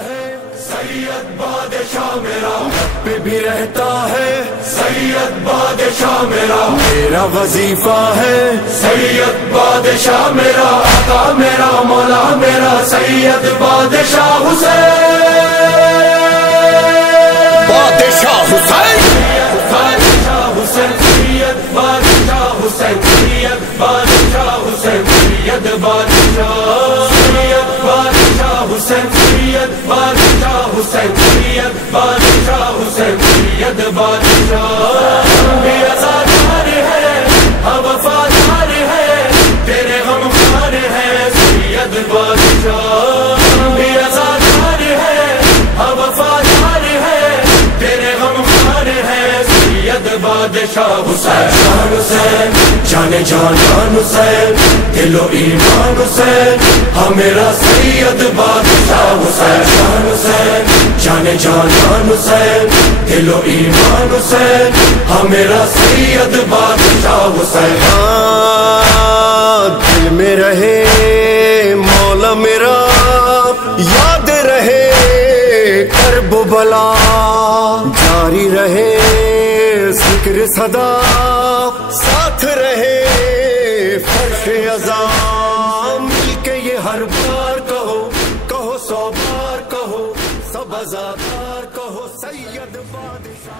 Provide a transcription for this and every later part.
है सैयद बादशाह मेरा, पे भी रहता है सैयद बादशाह मेरा, मेरा वजीफा है सैयद बादशाह मेरा, आका मेरा मौला मेरा सैयद बादशाह हुसैन, बादशाह हुसैन, बादशाह हुसैन, सैयद बादशाह हुसैन, सैयद बादशाह हुसैन, सैयद बादशाह, सैयद बादशाह हुसैन, सैयद बादशाह हुसैन, सैयद बादशाह हुसैन, सैयद बादशाह भी आज़ादार है, हम वफादार है, तेरे गमखार है सैयद बादशाह भी आज़ादार है, हम वफादार है, तेरे गमखार है सैयद बादशाह हुसैन, हुसैन जाने जान हुसैन, दिलो ईमान हुसैन, हाँ मेरा सैयद बादशाह हुसैन, हुसैन जाने जान हुसैन, दिलो ईमान हुसैन, हाँ मेरा सैयद बादशाह हुसैन। दिल में रहे मौला मेरा, याद रहे कर्ब बला, जारी रहे जिक्र सदा, साथ रहे फर्श अज़ा, मिलके ये हर बार कहो, कहो 100 बार कहो, सब आज़ादार कहो सैयद बादशाह।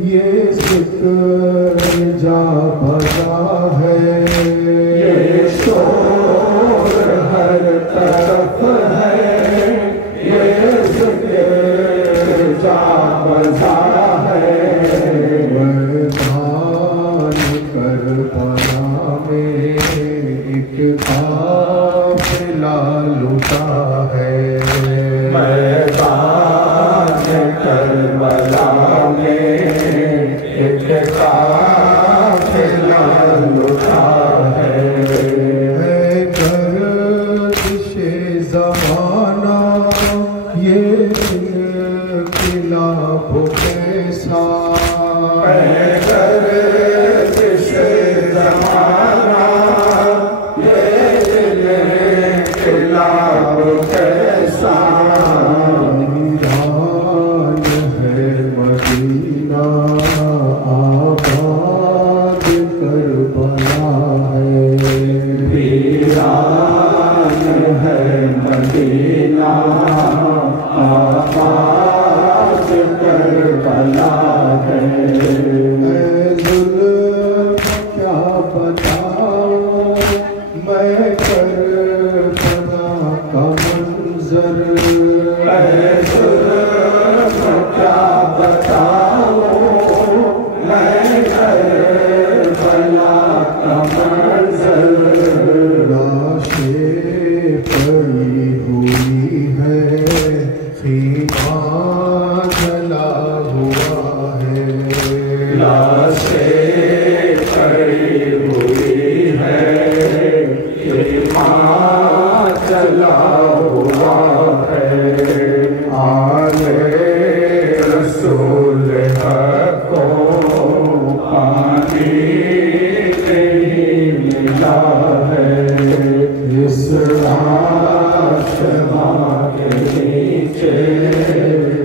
ये जिक्र जा बजा है, ये शोर हर तरफ है, ये जिक्र जा बजा है। मैदान करबला में एक काफिला लुटा है, मैदान करबला में एक काफिला लुटा है। गर्दिशे ज़माना ये इनक़िलाब कैसा, गर्दिशे ज़माना ये इनक़िलाब कैसा। वीरान है मदीना आबाद करबला है, वीरान है मदीना आबाद करबला है। जुल्म क्या बताऊं मैं करबला का मंजर, जुल्म क्या बताऊं मैं करबला का मंजर। लाशें पड़ी हुई है, ख़ीमा जला हुआ है, लाशें पड़ी हुई है, ख़ीमा जला हुआ है। आले रसूल हक़ को पानी नहीं मिला है, इस आसमां के नीचे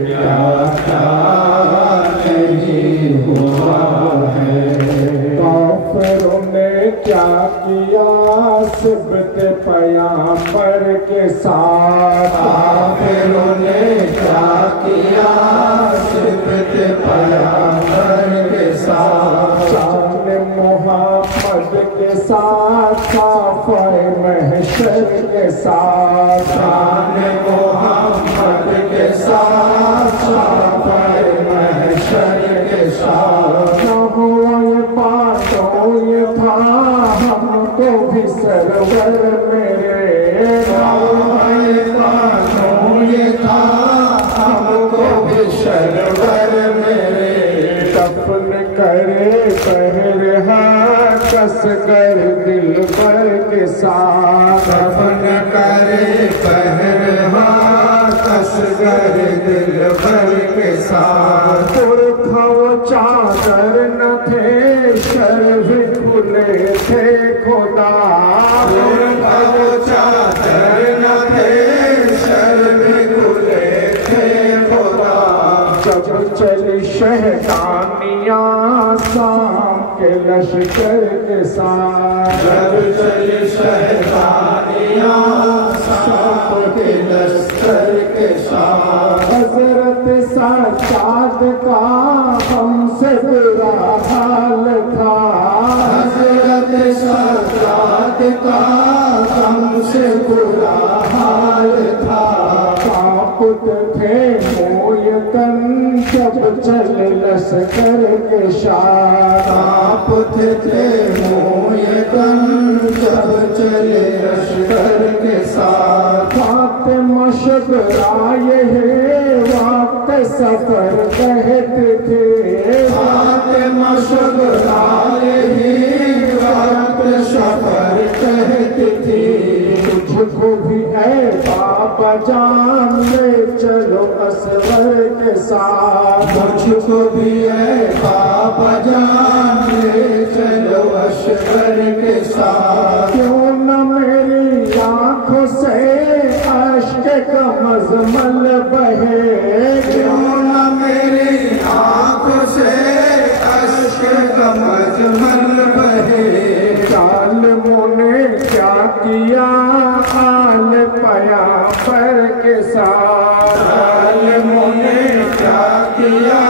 क्या क्या नहीं हुआ है। काफिरों ने क्या किया सिबत पैगंबर के साथ, काफिरों ने क्या किया सिबत पैगंबर के साथ। शान मोहम्मद के साथ, साफ़े महशर के साथ, शान मोहम्मद के साथ, साफ़े महशर के साथ। न हुआ ये बातों ये था हमको भी सरवर मेरे, न हुआ ये बातों ये था हमको भी सरवर मेरे। दफन करे पहरहा कस कर दिल भर के साथ, दफन करे पहरहा कस कर दिल भर के साथ। पुरखा वो चादर न थे शर्फ खुले थे खुदा, पुरखा वो चादर न थे शर्फ खुले थे खुदा। जब चली शहदानियाँ शाम के लश्कर के साथ, जब चली शहदानियाँ शाम के लश्कर के साथ। हज़रत सज्जाद का हमसे बुरा हाल था, हज़रत सज्जाद का हमसे बुरा हाल था। कांपते थे मोयतन जब चले लश्कर के साथ, कांपते थे मोयतन जब चले लश्कर के साथ। फातिमा शुगरा ये वक्त सफर कहते थे, फातिमा शुगरा ये वक्त सफर कहते थे। तुझको भी है बाबा जान ले चलो असवर के साथ, मुझको भी है बाबा जान ले चलो असवर के साथ। क्यों न मेरी आँखों से अश्क का मजमल बहे, क्यों न मेरी आँखों से अश्क का मजमल बहे। जालिमों ने क्या किया आल पैगंबर के साथ, जालिमों ने क्या किया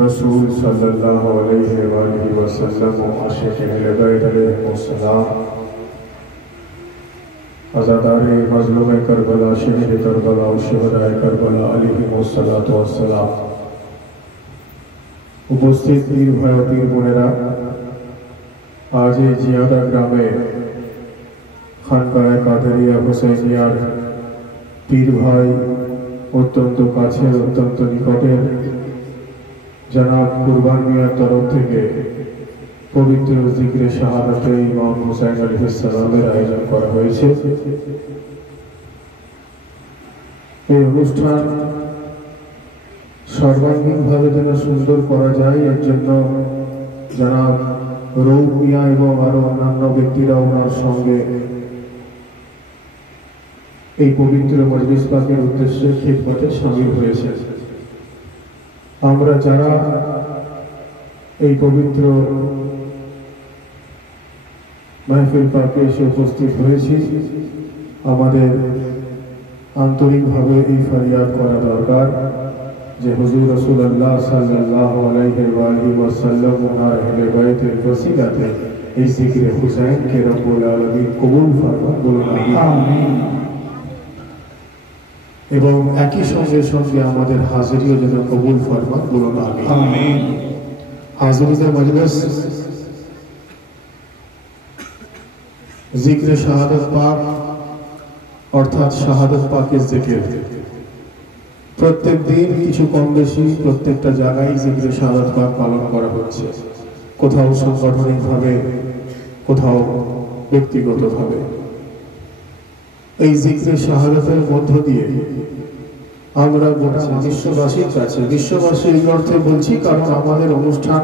रसूल सल्लल्लाहु अलैहि वसल्लम आशिक़ अहले बैत अलैहिमुस्सलाम अज़ादारे मज़लूम करबला शहीद करबला और शुहदाए करबला अलैहिमुस्सलातु वस्सलाम उपस्थित पीर भाई और पीर बोनेरा आज এই জিয়াদা গ্রামে খানকায়ে কাদেরিয়া হুসাইনিয়ার পীর ভাই অত্যন্ত কাছের অত্যন্ত নিকটের जनाब कुरबान मियां तरफ থেকে পবিত্র জিকরে শাহাদাতে ইমাম হুসাইন আলাইহিস সালামের আয়োজন করা হয়েছে। এই অনুষ্ঠান সর্বাঙ্গীনভাবে যেন সুন্দর করা যায় এর জন্য জনাব রৌফ মিয়া এবং আরো অন্যান্য ব্যক্তিরা ওনার সঙ্গে এই পবিত্র মজলিস পাকের উদ্দেশ্যে খিদমতে শামিল হয়েছে। আমরা যারা এই পবিত্র মাহফিল পাকে এসে উপস্থিত হয়েছি আমাদের আন্তরিকভাবে এই ফরিয়াদ করা দরকার যে হুজুর রাসূলুল্লাহ সাল্লাল্লাহু আলাইহি ওয়াসাল্লাম ওনার আহলে বাইতের ওসিলাতে এই জিকিরে হুসাইনকে রব্বুল আলামিন কবুল ফরমান বলুন আমিন। এবং একই সঙ্গে সঙ্গে আমাদের হাজিরিও যেন কবুল ফরমান বলুন আমিন। হাজিরিনে মজলিস জিকরে শাহাদাত পাক অর্থাৎ শাহাদাত পাকের জিকির প্রত্যেক দিন কিছু কম বেশি প্রত্যেকটা জায়গায় জিকরে শাহাদাত পাক পালন করা হচ্ছে, কোথাও সাংগঠনিকভাবে কোথাও ব্যক্তিগতভাবে। এই জিকরে শাহাদাতের মধ্য দিয়ে আমরা গোটা বিশ্ববাসীর কাছে, বিশ্ববাসী এই অর্থে বলছি কারণ আমাদের অনুষ্ঠান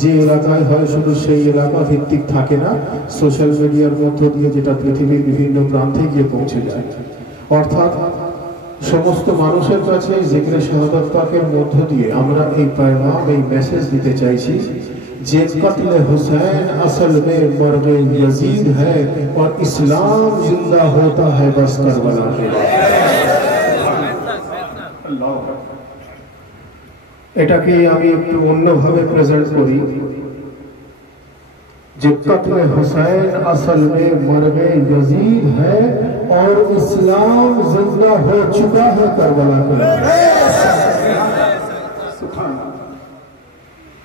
যে এলাকায় হয় শুধু সেই এলাকা ভিত্তিক থাকে না, সোশ্যাল মিডিয়ার মধ্য দিয়ে যেটা পৃথিবীর বিভিন্ন প্রান্তে গিয়ে পৌঁছে যায়। অর্থাৎ সমস্ত মানুষের কাছে জিকরে শাহাদাত পাকের মধ্য দিয়ে আমরা এই পয়গাম এই মেসেজ দিতে চাইছি जे कत्ल हुसैन असल में मर्द यजीद है और इस्लाम जिंदा होता है बस करबला के এটাকে আমি একটু অন্যভাবে প্রেজেন্ট করি যে कत्ल हुसैन असल में मर्द यजीद है और इस्लाम जिंदा हो चुका है करबला के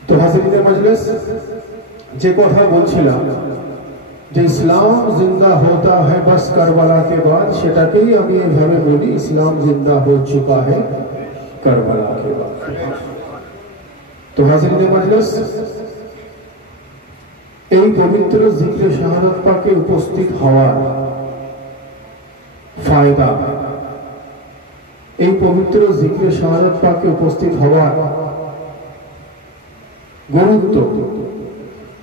तो हाज़िरीन मजलिस जे कथा बोलছিলাম যে ইসলাম जिंदा होता है बस करबला के बाद সেটাকেই আমি এইভাবে বলি ইসলাম जिंदा हो चुका है करबला के बाद तो हाज़िरीन मजलिस এই পবিত্র জিক্রে শাহাদাত পাকে উপস্থিত হওয়ার ফায়দা এই পবিত্র জিক্রে শাহাদাত পাকে উপস্থিত হওয়ার গুরুত্ব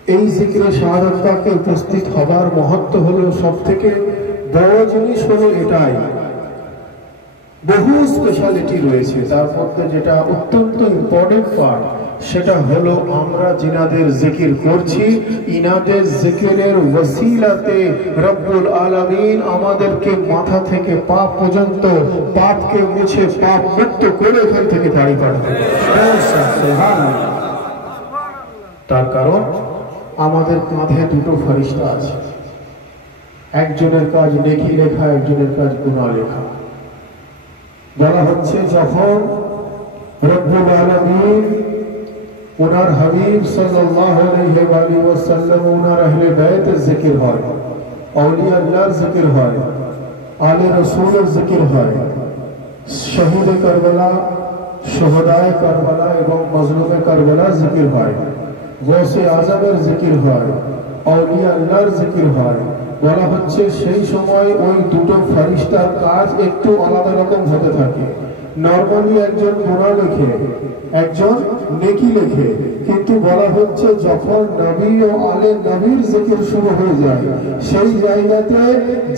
এই জিক্রে শাহাদাত পাকে উপস্থিত হবার মহত্ব হলো সবথেকে বড় জিনিস হলো এটাই বহু স্পেশালিটি রয়েছে তার মধ্যে যেটা অত্যন্ত ইম্পর্টেন্ট পার্ট সেটা হলো আমরা জিনাদের জিকির করছি ইনাদের জিকিরের ওসিলাতে রব্বুল আলামিন আমাদেরকে মাথা থেকে পা পর্যন্ত পাপকে মুছে পাপ মুক্ত করে এখান থেকে বাড়ি পাঠাবে সুবহানাল্লাহ তার কারণ আমাদের কাঁধে দুটো ফেরেশতা আছে একজনের কাজ নেকি লেখা একজনের কাজ গুনাহ লেখা বলা হচ্ছে যখন রব্বুল আলামিন ওনার হাবিব সাল্লাল্লাহু আলাইহি ওয়াসাল্লাম ওনার আহলে বাইতের জিকির হয় আউলিয়া আল্লাহর জিকির হয় আলে রাসূলের জিকির হয় শহীদ কারবালা শুহাদায়ে কারবালা এবং মাজলুমে কারবালার জিকির হয় গৌসে আজমের জিকির হয় আউলিয়া আল্লাহর জিকির হয় বলা হচ্ছে সেই সময় ওই দুটো ফেরেশতার কাজ একটু আলাদা রকম হতে থাকে নরমালি একজন গুনাহ লেখে একজন নেকি লেখে কিন্তু বলা হচ্ছে যখন নবী ও আলে নবীর জিকির শুরু হয়ে যায় সেই জায়গাতে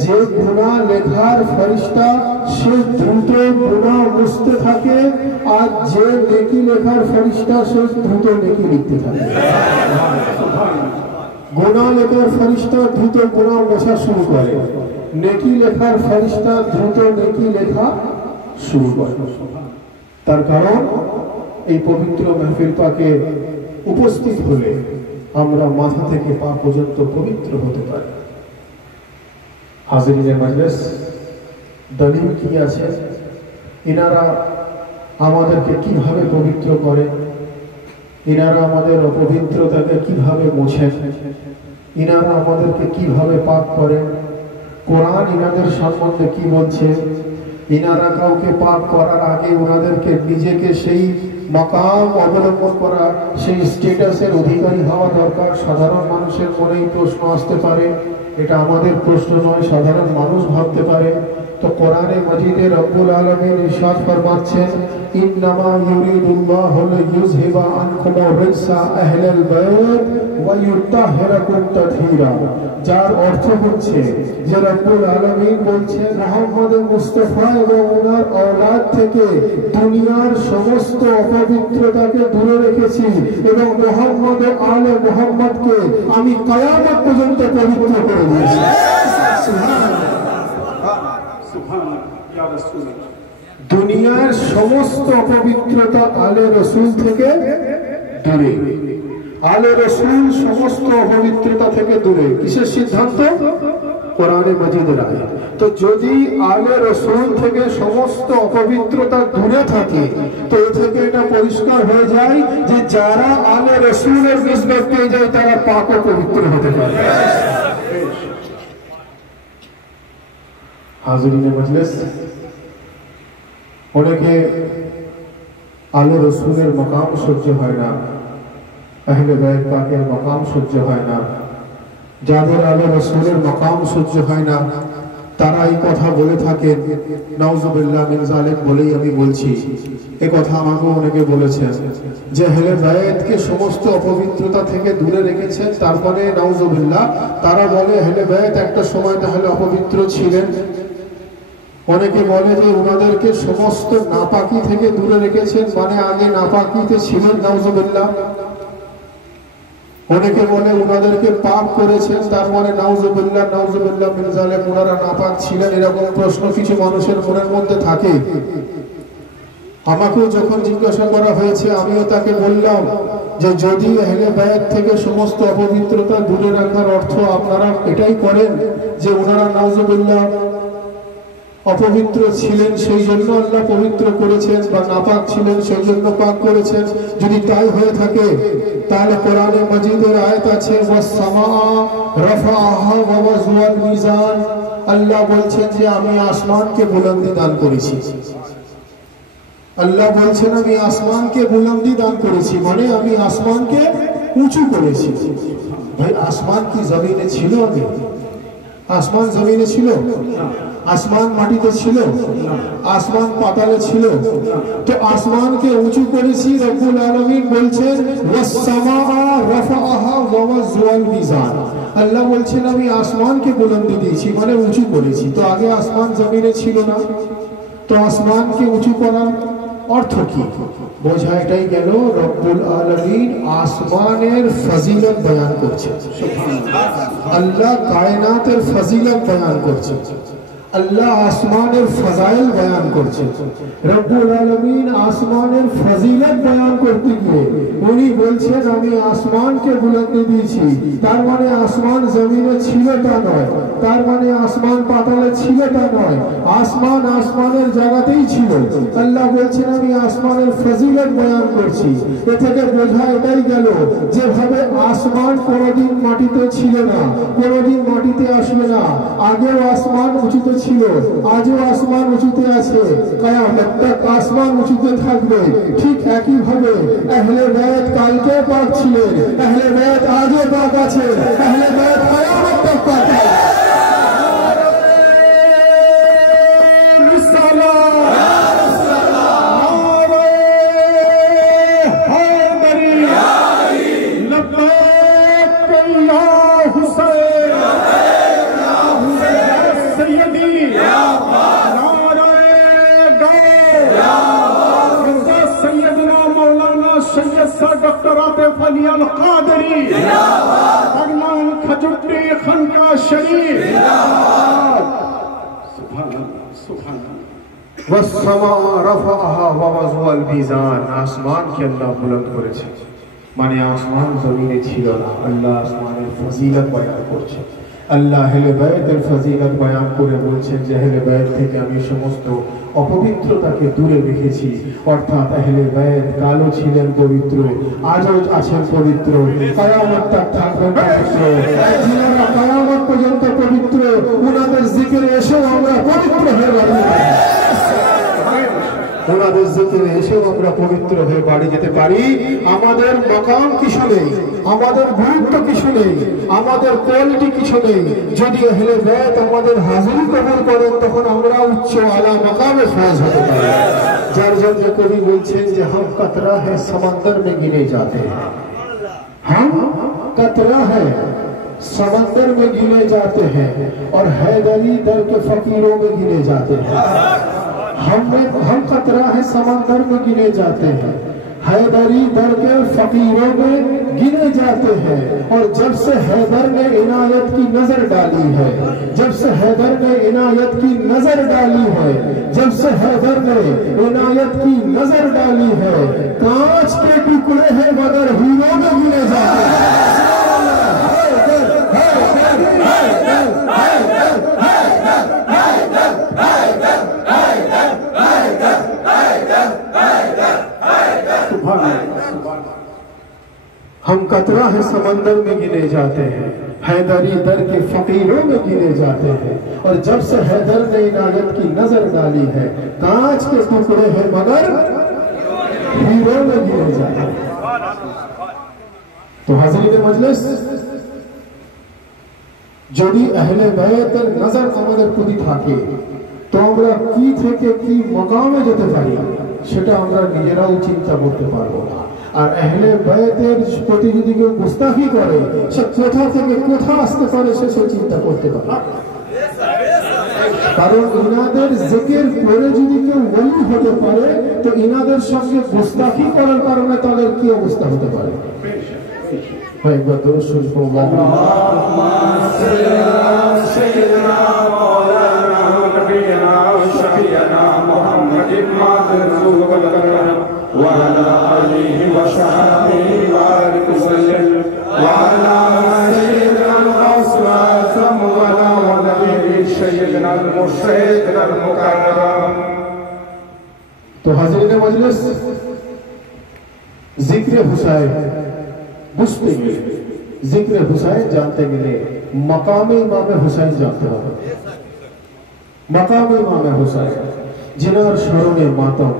যে গুনাহ লেখার ফেরেশতা সে দ্রুত গুনাহ মুছতে থাকে আর যে নেকি লেখার ফেরেশতা সে দ্রুত নেকি লিখতে থাকে গুনাহ লেখার ফেরেশতা দ্রুত গুনাহ মোছা শুরু করে নেকি লেখার ফেরেশতা দ্রুত নেকি লেখা শুরু করে তার কারণ এই পবিত্র মাহফিল পাকে উপস্থিত হলে আমরা মাথা থেকে পা পর্যন্ত পবিত্র হতে পারি হাজিরিনে মজলিস দলিল কি আছে ইনারা আমাদেরকে কিভাবে পবিত্র করে ইনারা আমাদের অপবিত্রতাকে কিভাবে মোছেন ইনারা আমাদেরকে কিভাবে পাক করেন কোরআন ইনাদের সম্বন্ধে কি বলছে ইনারা কাউকে পাক করার আগে ওনাদেরকে নিজেকে সেই মাকাম অবলম্বন করা সেই স্ট্যাটাসের অধিকারী হওয়া দরকার সাধারণ মানুষের মনেই প্রশ্ন আসতে পারে এটা আমাদের প্রশ্ন নয় সাধারণ মানুষ ভাবতে পারে তো কোরআনে মাজিদে রব্বুল আলামিন ইরশাদ ফরমাচ্ছেন ইন্নামা ইউরিদুল্লাহু লিইয়ুযহিবা আনকুম রিজসা আহলাল বাইত ওয়া ইউতাহহিরাকুম তাতহীরা যার অর্থ হচ্ছে যে রব্বুল আলামিন বলছেন মুহাম্মদ মুস্তাফা এবং ওনার اولاد থেকে দুনিয়ার সমস্ত অপবিত্রতাকে দূরে রেখেছি এবং মুহাম্মদ আলে মুহাম্মদকে আমি কিয়ামত পর্যন্ত পবিত্র করে দিয়েছি দুনিয়ার সমস্ত অপবিত্রতা আলে রসুল থেকে দূরে আলে রসুল সমস্ত অপবিত্রতা থেকে দূরে কিসের সিদ্ধান্ত কোরআনে মাজিদের আয়াত তো যদি আলে রসুল থেকে সমস্ত অপবিত্রতা দূরে থাকে তো এ থেকে এটা পরিষ্কার হয়ে যায় যে যারা আলে রসুলের নিসবত পেয়ে যায় তারা পাক ও পবিত্র হতে পারে হাজিরিনে মজলিস অনেকে আলে রসুলের মাকাম সহ্য হয় না আহলে বাইত পাকের মাকাম সহ্য হয় না যাদের আলে রসুলের মাকাম সহ্য হয় না তারা এই কথা বলে থাকেন নাউজুবিল্লাহ মিন যালিক বলেই আমি বলছি এই কথা আমাকে অনেকে বলেছেন যে আহলে বাইতকে সমস্ত অপবিত্রতা থেকে দূরে রেখেছেন তারপরে নাউজুবিল্লাহ তারা বলে আহলে বাইত একটা সময় তাহলে অপবিত্র ছিলেন অনেকে বলে যে ওনাদেরকে সমস্ত নাপাকি থেকে দূরে রেখেছেন মানে আগে নাপাকিতে ছিলেন নাউজুবিল্লাহ অনেকে বলে ওনাদেরকে পাপ করেছেন, তার মানে নাউজুবিল্লাহ নাউজুবিল্লাহ মিন জালিক, ওনারা নাপাক ছিলেন, এরকম প্রশ্ন কিছু মানুষের মনের মধ্যে থাকে। আমাকেও যখন জিজ্ঞাসা করা হয়েছে আমিও তাকে বললাম যে যদি আহলে বায়াত থেকে সমস্ত অপবিত্রতা দূরে রাখার অর্থ আপনারা এটাই করেন যে ওনারা নাউজুবিল্লাহ অপবিত্র ছিলেন সেই জন্য আল্লাহ পবিত্র করেছেন, বা নাপাক ছিলেন সেই জন্য পাক করেছেন, যদি তাই হয়ে থাকে তাহলে কোরআনে মাজিদের আয়াত আছে ওয়াস-সামা রাফাআহা ওয়া ওয়াজনাল মিজান, আল্লাহ বলছেন যে আমি আসমানকে বুলন্দি দান করেছি। আল্লাহ বলছেন আমি আসমানকে বুলন্দি দান করেছি, মানে আমি আসমানকে উঁচু করেছি। ভাই আসমান কি জমিনে ছিল? আগে আসমান জমিনে ছিল? আসমান মাটিতে ছিল? আসমান পাতালে ছিল? তো আসমানকে উঁচু করেছি। রব্বুল আলামিন বলছেন ওয়াস-সামাআ রাফাআহা ওয়া ওয়াজনাল মিজান, আল্লাহ বলছেন আমি আসমানকে বুলন্দি দিয়েছি, মানে উঁচু করেছি। তো আগে আসমান জমিনে ছিল না, তো আসমানকে উঁচু করার অর্থ কি? বোঝা এটাই গেল রব্বুল আলামিন আসমানের ফজিলত বয়ান করছে, আল্লাহ কায়নাতের ফজিলত বয়ান করছে, আল্লাহ আসমানের ফজাইল বয়ান করছে। রব্বুল আলামিন আসমানের ফজিলত বয়ান করতে গিয়ে উনি বলছেন আমি আসমানকে বুলন্দি দিয়েছি, তার মানে আসমান জমিনে ছিল তা নয়, তার মানে আসমান পাতালে ছিল তা নয়, আসমান আসমানের জায়গাতেই ছিল। আল্লাহ বলছেন আমি আসমানের ফজিলত বয়ান করছি। এ থেকে বোঝা এটাই গেল যেভাবে আসমান কোনোদিন মাটিতে ছিল না, কোনোদিন মাটিতে আসবে না, আগেও আসমান উঁচুতে ছিল, আজও আসমান উঁচুতে আছে, কিয়ামত তক আসমান উঁচুতে থাকবে। ঠিক একই ভাবে আহলে বায়াত কালকে পাক ছিলেন, আহলে বায়াত আজও পাক আছে, আহলে বায়াত কিয়ামত তক পাক আছে। डॉक्टर आतिफ अली अल कादरी फरमान खजुट्टी खनका शरीफ सुभान अल्लाह सुभान अल्लाह वस्समा रफअहा व वज़अल मीज़ान, आसमान के अल्लाह बुलंद করেছে, মানে আসমান জমিনে ছিল না। আল্লাহ আসমানের ফজিলত বয়ান করছে, আল্লাহ আহলে বায়াতের ফজিলত বয়ান করে বলছেন যে আহলে বায়াত থেকে আমি সমস্ত অপবিত্রতাকে দূরে রেখেছি। অর্থাৎ আহলে বায়াত কালো ছিলেন পবিত্র, আজও আছেন পবিত্র, কিয়ামত তক থাকবেন পবিত্র। যিনারা কিয়ামত পর্যন্ত পবিত্র, ওনাদের জিকিরে এসেও আমরা পবিত্র হয়ে যাব, ওনাদের জিকিরে এসেও আমরা পবিত্র হয়ে বাড়ি যেতে পারি। আমাদের মাকাম কিছু নেই, আমাদের গুরুত্ব কিছু নেই, আমাদের কোয়ালিটি কিছু নেই। যদি আহলে বায়াত আমাদের হাজির কবুল করেন তখন আমরা উচ্চ আলা মাকামে ফায়েজ হতে পারি। যার জন্য কবি বলছেন যে हम कतरा है समंदर में गिने जाते हैं, हम कतरा है समंदर में गिने जाते हैं और हैदरी दर के फकीरों में गिने जाते हैं। हम कतरा है समंदर में गिने जाते हैं, हैदरी दर के फकीरों में गिने जाते हैं। और जब से हैदर ने इनायत की नजर डाली है, जब से हैदर ने इनायत की नजर डाली है, जब से हैदर ने इनायत की नजर डाली है, कांच के टुकड़े हैं मगर हीरों में गिने जाते हैं। हम कतरा है समंदर में गिने जाते हैं, हैदरी दर के फकीरों में गिने जाते हैं। और जब से हैदर ने इनायत की नजर डाली है, कांच के टुकड़े हैं मगर हीरों में गिने जाते हैं। तो हाज़रीन मजलिस, যদি আহলে বায়াতের নজর আমাদের প্রতি থাকে তো আমরা কি থেকে কি মাকামে যেতে পারি সেটা আমরা নিজেরাও চিন্তা করতে পারবো না। আর আহলে বায়াতের প্রতি যদি কেউ গুস্তাখি করে সে কোথা থেকে কোথা আসতে পারে সে চিন্তা করতে পারে। কারণ ইনাদের জিকির করে যদি কেউ ওলি হতে পারে তো ইনাদের সঙ্গে গুস্তাখি করার কারণে তাদের কি অবস্থা হতে পারে। एक बार दुरूद शरीफ तो हाज़िरीन मजलिस जिक्र हुसैन बुझते गए जिक्र हुसैन जानते गए मकाम इमाम हुसैन जानते হবে मकाम इमाम हुसैन जिनार স্মরণে মাতম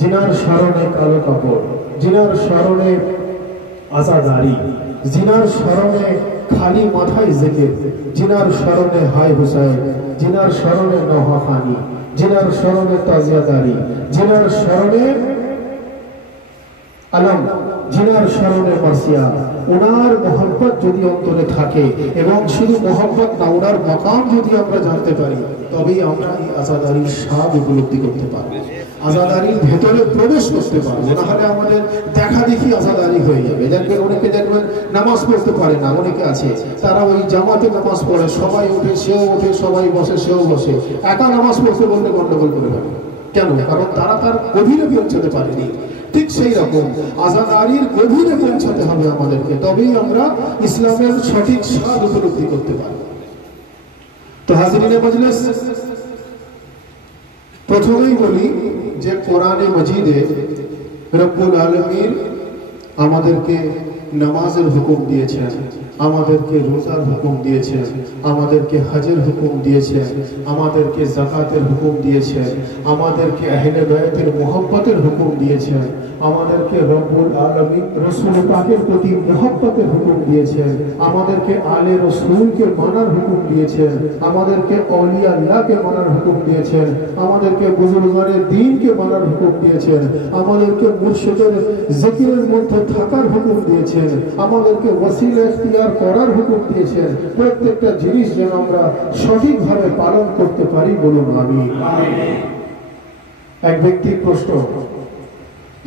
जिनार স্মরণে কালো কাপড় जिनार স্মরণে আজাদারি जिनार স্মরণে খালি মাথায় জিকির जिनार স্মরণে হায় হুসাইন जिनार স্মরণে নওহাখানি जिनार স্মরণে তাজিয়াদারি जिनार স্মরণে আলম जिनार স্মরণে মাসিয়া ওনার মোহাম্মত যদি অন্তরে থাকে এবং শুধু মোহাম্মত না ওনার মাকাম যদি আমরা জানতে পারি তবেই আমরা এই আজাদারির স্বাদ উপলব্ধি করতে পারব আজাদারির ভেতরে প্রবেশ করতে পারব না হলে আমাদের দেখা দেখি আজাদারি হয়ে যাবে দেখবেন অনেকে দেখবেন নামাজ পড়তে পারে না অনেকে আছে তারা ওই জামাতে নামাজ পড়ে সবাই ওঠে সেও ওঠে সবাই বসে সেও বসে একা নামাজ পড়তে বললে গন্ডগোল করে ফেলে কেন কারণ তারা তার গভীরে পৌঁছতে পারেনি ঠিক সেই রকম আজাদারির গভীরে পৌঁছতে হবে আমাদেরকে তবেই আমরা ইসলামের সঠিক স্বাদ উপলব্ধি করতে পারব তো হাজিরিনে মজলিস প্রথমেই বলি যে কোরআনে মজিদে রব্বুল আলামিন আমাদেরকে নামাজের হুকুম দিয়েছেন আমাদেরকে রোজার হুকুম দিয়েছেন আমাদেরকে হজের হুকুম দিয়েছেন আমাদেরকে যাকাতের হুকুম দিয়েছেন আমাদেরকে আহলে বাইতের মুহাব্বতের হুকুম দিয়েছেন আমাদেরকে রব্বুল আলামিন রাসূল পাকের প্রতি মুহাব্বতের হুকুম দিয়েছেন আমাদেরকে আলে রাসূলকে মানার হুকুম দিয়েছেন আমাদেরকে আউলিয়া আল্লাহকে মানার হুকুম দিয়েছেন আমাদেরকে বুজুর্গানে দ্বীনকে মানার হুকুম দিয়েছেন আমাদেরকে মুর্শিদের জিকিরের মধ্যে থাকার হুকুম দিয়েছেন আমাদেরকে ওসিলা ইখতিয়ার করার হুকুম দিয়েছেন প্রত্যেকটা জিনিস যেন আমরা সঠিকভাবে পালন করতে পারি বলুন আমিন এক ব্যক্তি প্রশ্ন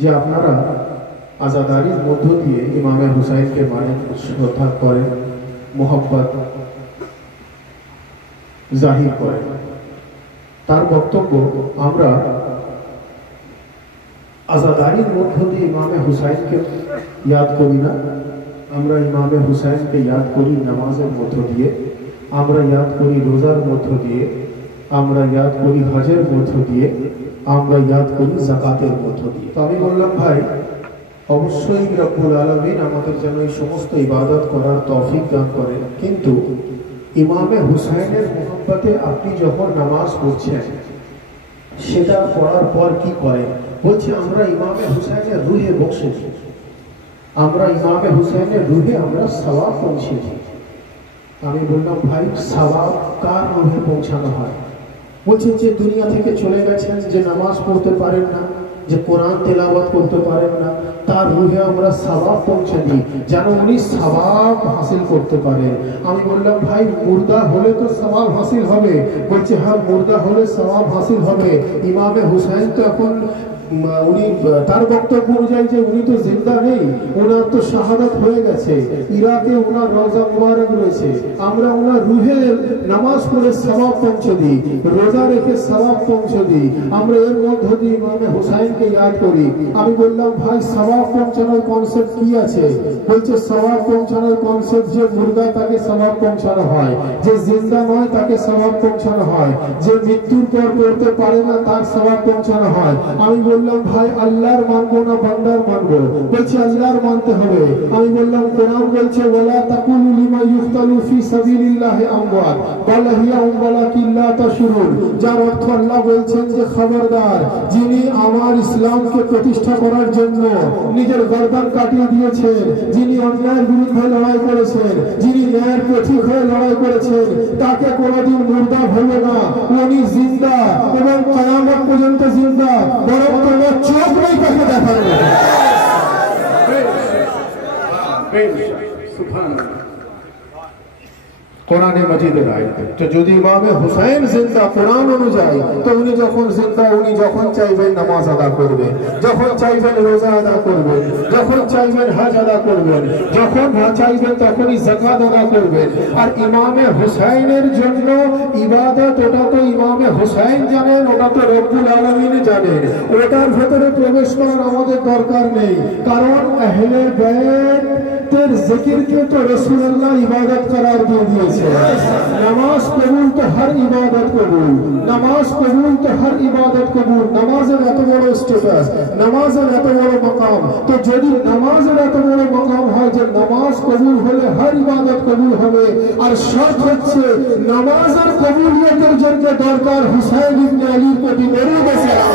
যে আপনারা আজাদারির মধ্য দিয়ে ইমামে হুসাইনকে মানেন শ্রদ্ধা করেন মোহাব্বত জাহির করেন তার বক্তব্য আমরা আজাদারির মধ্য দিয়ে ইমামে হুসাইনকে ইয়াদ করি না আমরা ইমামে হুসাইনকে ইয়াদ করি নামাজের মধ্য দিয়ে আমরা ইয়াদ করি রোজার মধ্য দিয়ে আমরা ইয়াদ করি হজের মধ্য দিয়ে আমরা ইয়াদ করি যাকাতের মধ্য দিয়ে তো আমি বললাম ভাই অবশ্যই রব্বুল আলামিন আমাদের যেন এই সমস্ত ইবাদত করার তৌফিক দান করেন কিন্তু ইমামে হুসাইনের মোহাব্বতে আপনি যখন নামাজ পড়ছেন সেটা পড়ার পর কি করেন বলছে আমরা ইমামে হুসাইনের রুহে বসেছি আমরা ইমামে হুসাইনের রুহে আমরা সওয়াব পৌঁছেছি আমি বললাম ভাই সওয়াব কার রুহে পৌঁছানো হয় বলছে যে দুনিয়া থেকে চলে গেছেন যে নামাজ পড়তে পারেন না যে কোরআন তেলাওয়াত করতে পারেন না তার রুহে আমরা সওয়াব পৌঁছে দিই যেন উনি সওয়াব হাসিল করতে পারেন আমি বললাম ভাই মুর্দা হলে তো সওয়াব হাসিল হবে বলছে হ্যাঁ মুর্দা হলে সওয়াব হাসিল হবে ইমামে হুসাইন তো এখন উনি তার বক্তব্য অনুযায়ী যে উনি তো জিন্দা নেই ওনার তো শাহাদাত হয়ে গেছে ইরাকে ওনার রওজা মুবারক রয়েছে আমরা ওনার রুহে নামাজ পড়ে সওয়াব পৌঁছে দিই রোজা রেখে সওয়াব পৌঁছে দিই আমরা এর মধ্য দিয়ে ইমামে হুসাইনকে ইয়াদ করি আমি বললাম ভাই সওয়াব পৌঁছানোর কনসেপ্ট কি আছে বলছে সওয়াব পৌঁছানোর কনসেপ্ট যে মুর্দা তাকে সওয়াব পৌঁছানো হয় যে জিন্দা নয় তাকে সওয়াব পৌঁছানো হয় যে মৃত্যুর পর পড়তে পারে না তার সওয়াব পৌঁছানো হয় আমি বললাম ভাই আল্লাহর মানবো না বান্দার মানবো বলছে আল্লাহর মানতে হবে আমি বললাম কোরআন বলছে ওয়ালা তাকুলু লিমা ইউকতালু ফি সাবিলিল্লাহি আমওয়াত বাল হিয়াহুম ওয়ালাকিন লা তাশউরুন যার অর্থ আল্লাহ বলছেন যে খবরদার যিনি আমার ইসলামকে প্রতিষ্ঠা করার জন্য নিজের গর্দান কাটিয়ে দিয়েছেন যিনি অন্যায়ের বিরুদ্ধে লড়াই করেছেন যিনি ন্যায়ের পথিক হয়ে লড়াই করেছেন তাকে কোনোদিন মুর্দা ভেবে না উনি জিন্দা এবং কিয়ামত পর্যন্ত জিন্দা বরং তোমার চোখ নেই তাকে দেখানো কোরআনে মাজিদের আয়াত। তো যদি ইমামে হুসাইন জিন্দা কোরআন অনুযায়ী, তো উনি যখন জিন্দা, উনি যখন চাইবেন নামাজ আদা করবেন, যখন চাইবেন রোজা আদা করবেন, যখন চাইবেন হজ আদা করবেন, যখন চাইবেন তখনই যাকাত আদা করবেন। আর ইমামে হুসাইনের জন্য ইবাদত, ওটা তো ইমামে হুসাইন জানেন, ওটা তো রব্বুল আলামিন জানেন, ওটার ভেতরে প্রবেশ করার আমাদের দরকার নেই। কারণ আহলে বাইতের জিকিরকে তো রাসূলুল্লাহ ইবাদত करार दे दिए से। नमाज कबूल तो हर इबादत कबूल, नमाज कबूल तो हर इबादत कबूल। नमाजेर एत बड़ स्टेटास, नमाजेर एत बड़ मकाम, तो यदि नमाजेर एत बड़ मकाम है जे नमाज कबूल होले हर इबादत कबूल होबे, और शर्त হচ্ছে नमाजेर कबूलियतेर জন্য দরকার হুসাইন ইবনে আলীর প্রতি দরুদ ও সালাম।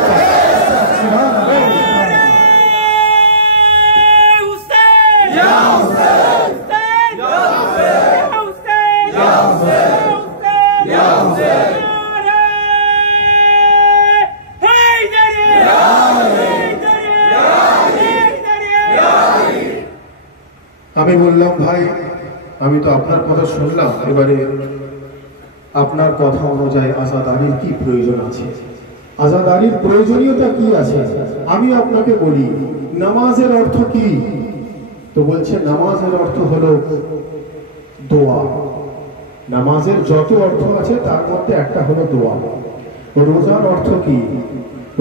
আমি বললাম ভাই আমি তো আপনার কথা শুনলাম, এবারে আপনার কথা অনুযায়ী আজাদারির কি প্রয়োজন আছে, আজাদারির প্রয়োজনীয়তা কি আছে আমি আপনাকে বলি। নামাজের অর্থ কি? তো বলছে নামাজের অর্থ হলো দোয়া। নামাজের যত অর্থ আছে তার মধ্যে একটা হলো দোয়া। রোজার অর্থ কি?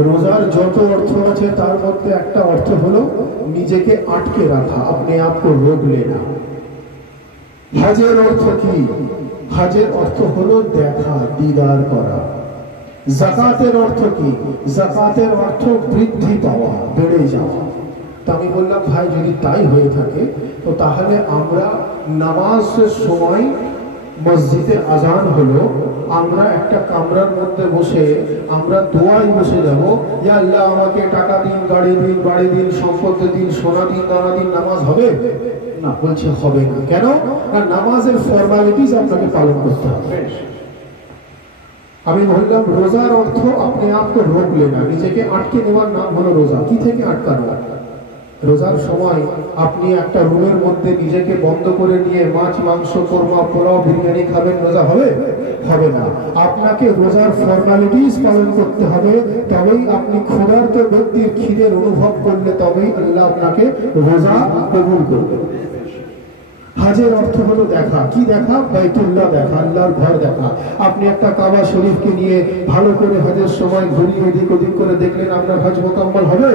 রোজার যত অর্থ আছে তার মধ্যে একটা অর্থ হলো নিজেকে আটকে রাখা, अपने आप को रोक लेना। হজের অর্থ কি? হজের অর্থ হলো দেখা, দিদার করা। যাকাতের অর্থ কি? যাকাতের অর্থ বৃদ্ধি পাওয়া, বেড়ে যাওয়া। তো আমি বললাম ভাই যদি তাই হয়ে থাকে তো তাহলে আমরা নামাজের সময় মসজিদে আজান হলো, আমরা একটা কামরার মধ্যে বসে আমরা দোয়ায় বসে যাব, ইয়া আল্লাহ আমাকে টাকা দিন, গাড়ি দিন, বাড়ি দিন, সম্পদ দিন, সোনা দিন, দানা দিন। নামাজ হবে না? বলছে হবে না। কেন? না, নামাজের ফর্মালিটিস আপনাকে পালন করতে হবে। আমি বললাম রোজার অর্থ अपने आप को रोक लेना, নিজেকে আটকে নেওয়ার নাম হলো রোজা। কি থেকে আটকানো? রোজার সময় আপনি একটা রুমের মধ্যে নিজেকে বন্ধ করে নিয়ে মাছ, মাংস, কোরমা, পোলাও, বিরিয়ানি খাবেন, রোজা হবে? হবে না। আপনাকে রোজার ফর্মালিটিস পালন করতে হবে, তবেই আপনি ক্ষুধার্ত ব্যক্তির খিদের অনুভব করলে তবেই আল্লাহ আপনাকে রোজা কবুল করবে। হজের অর্থ হলো দেখা। কি দেখা? বাইতুল্লাহ দেখা, আল্লাহর ঘর দেখা। আপনি একটা কাবা শরীফকে নিয়ে ভালো করে হজের সময় ঘুরিয়ে এদিক ওদিক করে দেখলেন, আপনার হজ মোকাম্মল হবে?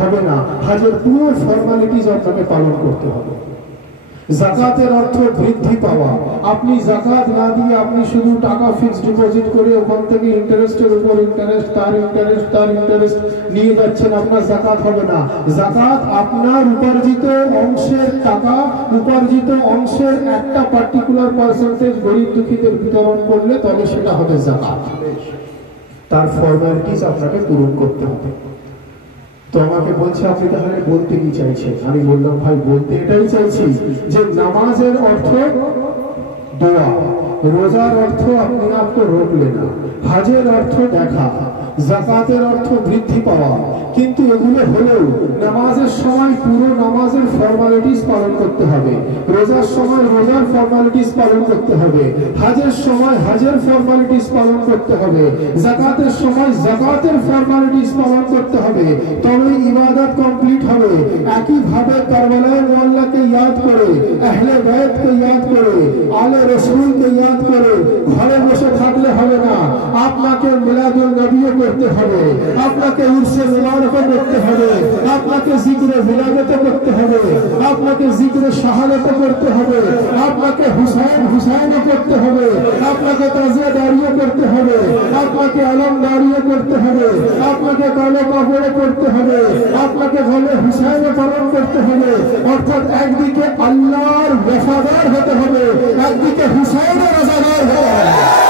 হবে না। হজের পুরো ফর্মালিটিস আপনাকে পালন করতে হবে। যাকাতের অর্থ বৃদ্ধি পাওয়া। আপনি যাকাত না দিয়ে আপনি শুধু টাকা ফিক্সড ডিপোজিট করে ওখান থেকে ইন্টারেস্টের উপর ইন্টারেস্ট, তার ইন্টারেস্ট, তার ইন্টারেস্ট নিয়ে যাচ্ছেন, আপনার যাকাত হবে না। যাকাত আপনার উপার্জিত অংশের টাকা, উপার্জিত অংশের একটা পার্টিকুলার পার্সেন্টেজ গরিব দুঃখীদের বিতরণ করলে তবে সেটা হবে যাকাত। তার ফর্মালিটিস আপনাকে পূরণ করতে হবে। তো আমাকে বলছে আপনি তাহলে বলতে কি চাইছেন? আমি বললাম ভাই বলতে এটাই চাইছি যে নামাজের অর্থ দোয়া, রোজার অর্থ अपने आप को रोक लेना, হজের অর্থ দেখা, যাকাতের অর্থ বৃদ্ধি পাওয়া। কিন্তু এগুলো হলেও নামাজের সময় পুরো নামাজের ফর্মালিটিস পালন করতে হবে, রোজার সময় রোজার ফর্মালিটিস পালন করতে হবে, হজের সময় হজের ফর্মালিটিস পালন করতে হবে, যাকাতের সময় যাকাতের ফর্মালিটিস পালন করতে হবে, তবে ইবাদত কমপ্লিট হবে। একই ভাবে কারবালায় মুআল্লাকে ইয়াদ করে, আহলে বাইতকে ইয়াদ করে, আলে রাসূলকে ইয়াদ করে ঘরে বসে থাকলে হবে না। আপনাকে মিলাদুন নবীও করতে হবে, আপনাকে উরসে মুবারক করতে হবে, আপনাকে জিকরে মিলাদত করতে হবে, আপনাকে জিকরে শাহাদাত করতে হবে, আপনাকে হুসাইন হুসাইন করতে হবে, আপনাকে তাজিয়াদারিও করতে হবে, আপনাকে আলমদারিও করতে হবে, আপনাকে কালো কাপড় করতে হবে, আপনাকে ভালো হুসাইন পালন করতে হবে। অর্থাৎ একদিকে আল্লাহর ওয়াফাদার হতে হবে, একদিকে হুসাইনের রাজাদার হতে হবে।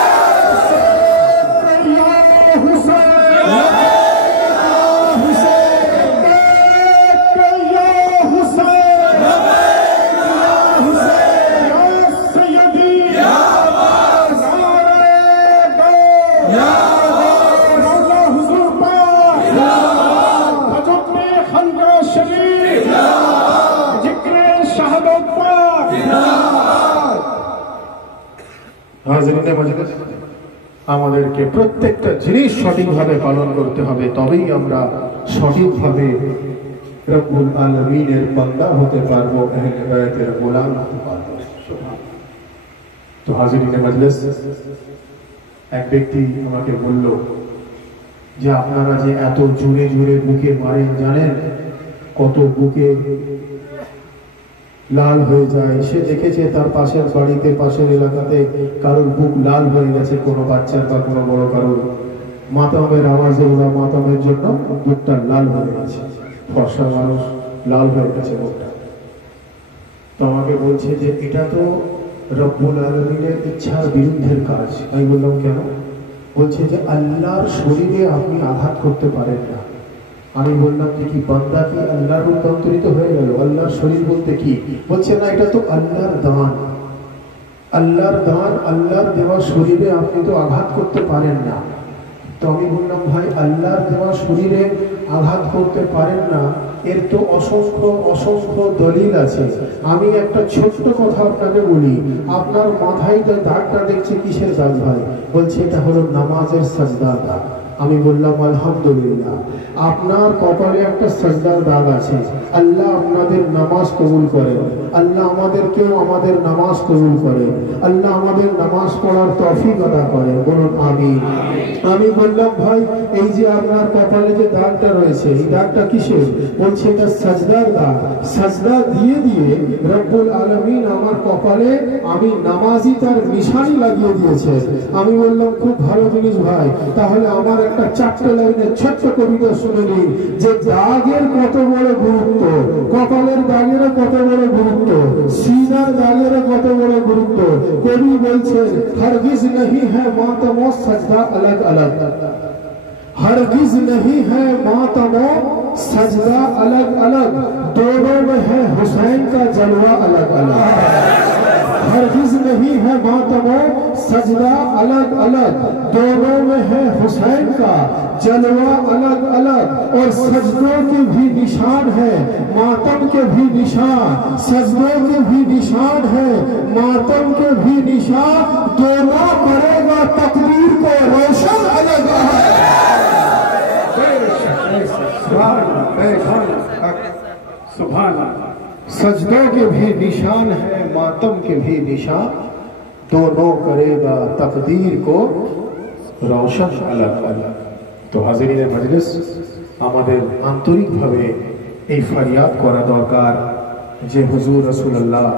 হাজিরিনে মজলিস, আমাদেরকে প্রত্যেকটা জিনিস সঠিকভাবে পালন করতে হবে, তবেই আমরা সঠিকভাবে রব্বুল আলামিনের বান্দা হতে পারবো, আহলে বায়তের গোলাম হতে পারবো। তো হাজিরিনে মজলিস, এক ব্যক্তি আমাকে বলল যে আপনারা যে এত জোরে জোরে বুকে মারেন, জানেন কত বুকে লাল হয়ে যায়। সে দেখেছে তার পাশের বাড়িতে, পাশের এলাকাতে কারোর বুক লাল হয়ে গেছে, কোনো বাচ্চার বা কোনো বড় কারোর মাতামের আওয়াজে ওরা মাতামের জন্য বুকটা লাল হয়ে গেছে, ফর্সা মানুষ লাল হয়ে গেছে বুকটা। তো আমাকে বলছে যে এটা তো রব্বুল আলামিনের ইচ্ছার বিরুদ্ধের কাজ। আমি বললাম কেন? বলছে যে আল্লাহর শরীরে আপনি আঘাত করতে পারেন না। আমি বললাম যে কি বান্দা কি আল্লাহর রূপান্তরিত হয়ে গেল? আল্লাহর শরীর বলতে কি? বলছে না, এটা তো আল্লাহর দান, আল্লাহর দান, আল্লাহর দেওয়া শরীরে আপনি তো আঘাত করতে পারেন না। তো আমি বললাম ভাই, আল্লাহর দেওয়া শরীরে আঘাত করতে পারেন না, এর তো অসংখ্য অসংখ্য দলিল আছে। আমি একটা ছোট্ট কথা আপনাকে বলি, আপনার মাথায় যে দাগটা দেখছি কিসের দাগ ভাই? বলছে এটা হলো নামাজের সাজদার দাগ। আমি বললাম আলহামদুলিল্লাহ, আপনার কপালে একটা সাজদার দাগ আছে। আল্লাহ আপনাদের নামাজ কবুল করেন, আল্লাহ আমাদেরকেও আমাদের নামাজ কবুল করেন, আল্লাহ আমাদের নামাজ পড়ার তৌফিক আতা করেন, বলুন আমিন। আমি বললাম ভাই, এই যে আপনার কপালে যে দাগটা রয়েছে, এই দাগটা কিসের? বলছে এটা সাজদার দাগ। সাজদা দিয়ে দিয়ে রব্বুল আলামিন আমার কপালে আমি নামাজি তার নিশানি লাগিয়ে দিয়েছে। আমি বললাম খুব ভালো জিনিস ভাই, তাহলে আমার একটা 4টে লাইনের ছোট্ট কবিতা শুনে নিন যে দাগের কত বড় গুরুত্ব, কপালের দাগের কত বড় গুরুত্ব, সিনার দাগের কত বড় গুরুত্ব। কবি বলছেন হরগিজ नहीं है मातम और सजदा अलग अलग, हरगिज नहीं है मातम और सजदा अलग अलग, दोनों में है हुसैन का जलवा अलग अलग। हरगिज नहीं है मातम और सजदा अलग अलग, दोनों में है हुसैन का जलवा अलग अलग। और सजदों के भी निशान है, मातम के भी निशान, सजदों के भी निशान है, मातम के भी निशान, दोनों करेगा तकदीर को रोशन अलग अलग। सजदों के भी निशान है, मातम के भी निशान, दोनों करेगा तकदीर को रोशन अलग अलग। तो हाजिरिনের মজলিস, আমাদের আন্তরিকভাবে এই ফরিয়াদ করা দরকার যে হুজুর রাসূলুল্লাহ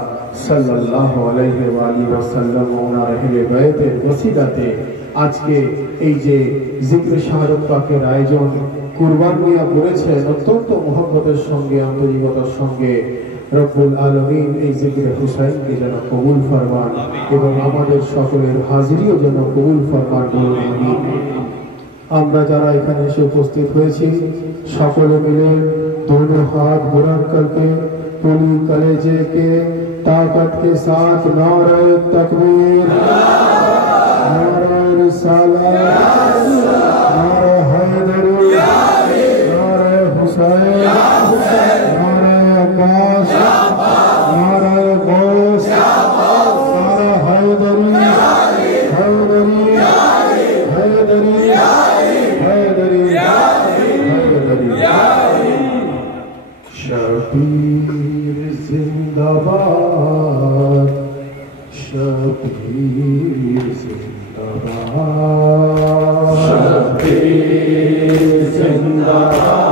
সাল্লাল্লাহু আলাইহি ওয়াসাল্লাম ওনার আহলে বাইতের ওসিলাতে আজকে এই যে জিকরে শাহরুখ পাকের আয়োজন কুরবান মিয়া করেছেন, অত্যন্ত মহব্বতের সঙ্গে, আন্তরিকতার সঙ্গে রব্বুল আলামিন এই জিকরে হুসাইনকে যেন কবুল ফরমান এবং আমাদের সকলের হাজিরিও যেন কবুল ফরমান, বলুন আমিন। আমরা যারা এখানে এসে উপস্থিত হয়েছি সকলে মিলে दोनों हाथ बुलंद करके पूरी कलेजे के ताकत के साथ नारे तकबीर, नारे रिसालत, नारे हैदरी, नारे हुसैन, नारे अब्बास, नारे गौस, नारे हैदरी, हैदरी, हैदरी, हैदरी, हैदरी। शबीर जिंदाबाद, शबीर जिंदाबाद, शबीर जिंदाबाद,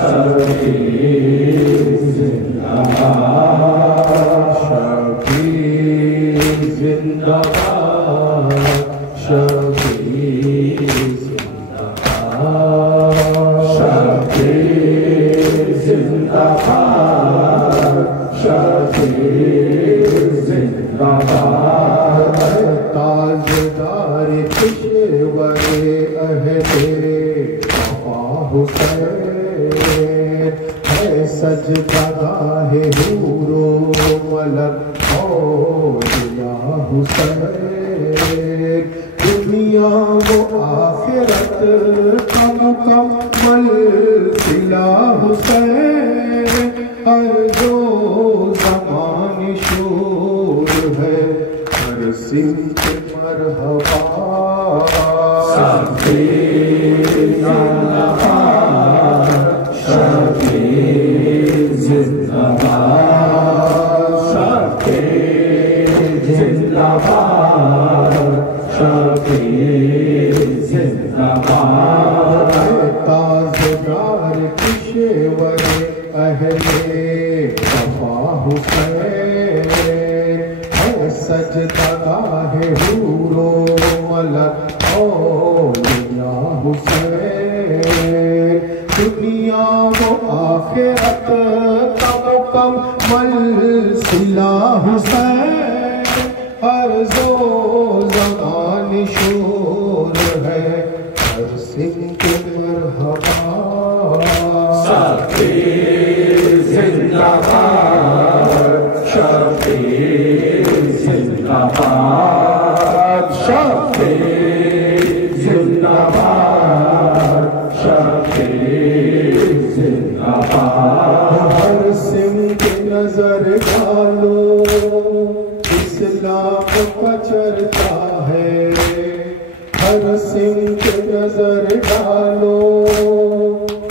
शबीर जिंदाबाद, शबीर जिंदाबाद, शबीर जिंदाबाद, शबीर जिंदाबाद, शबीर जिंदाबाद। ताजदार पेशवे अहले वफा हुसैन है, सजदागाहे हूरो मलक औलिया हुसैन, दुनिया वो आखिरत का मुकम्मल सिला हुसैन, हर जो ज़मान शूर है, हर सिंह मरहबा ताज़गार पेशेवर अहले वफा हुसैन है सजदागाह हूरो मलक औलिया हुसैन दुनिया व आखिरत का मुकम्मल सिला हुसैन हर जो ज़मान शोर है हर सिंह के मरहबा हर सिंह की नजर डालो इस्लाम का चर्चा है हर सिंह की नजर डालो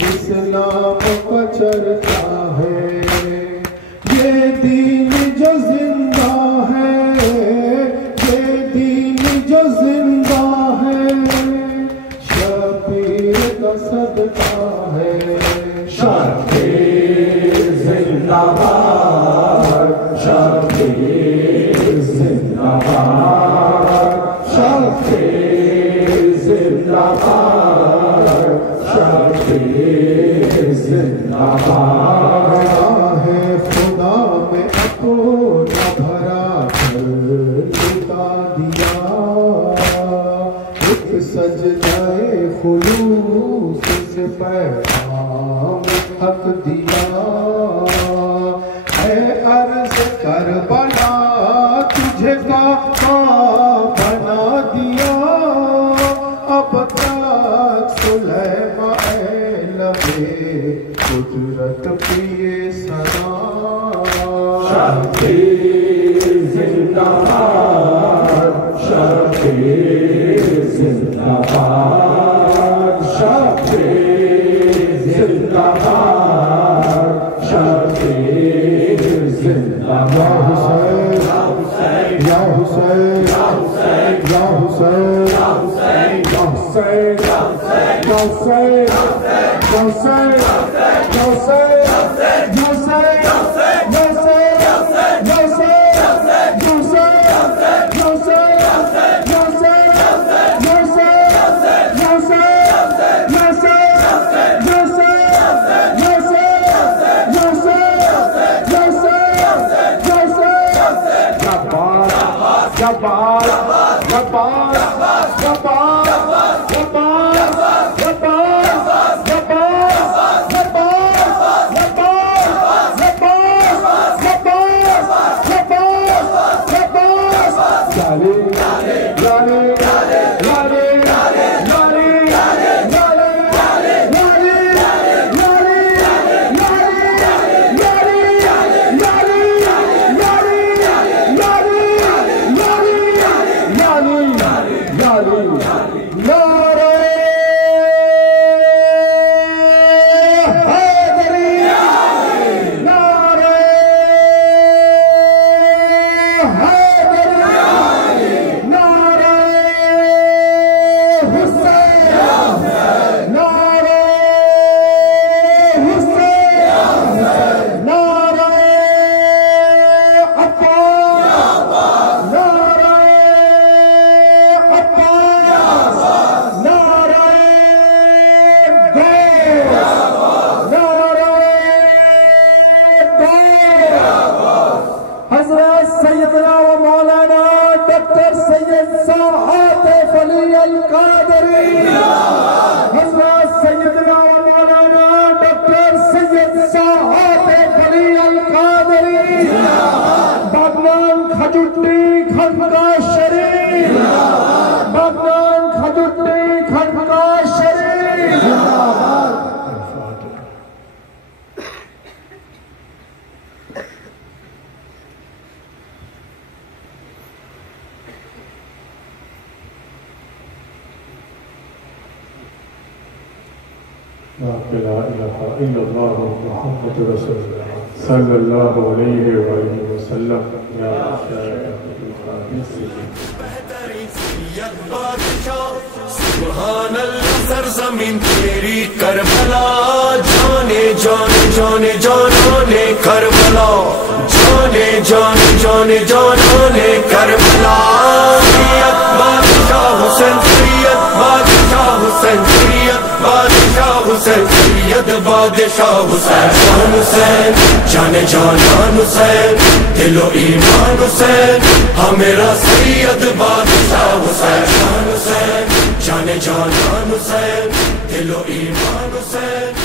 इस्लाम का चर्चा है ये दीन जो जिंदा है ये दीन जो जिंदा है शबीर का सदका है है खुदा में अपना भरा कर लुटा दिया एक सजदाए खुलूस से पैगाम हक दिया है अर्ज करबला तुझे का बना दिया अब तक सुलैमान लबे कुदरत पिए सना या हुसैन या हुसैन या हुसैन या हुसैन या हुसैन या हुसैन या हुसैन या لا إله إلا الله محمد رسول الله صلى الله عليه وآله وسلم يا सुभान अल्लाह सरजमीन तेरी करबला जाने जाने जाने जाने करबला जाने जाने जाने जाने करबला सैयद बादशाह हुसैन सैयद बादशाह हुसैन सैयद बादशाह हुसैन सैयद बादशाह हुसैन हुसैन जाने जान हुसैन दिलो ईमान हुसैन हमेरा सैयद बादशाह हुसैन हुसैन जाने जान हुसैन दिलो ईमान हुसैन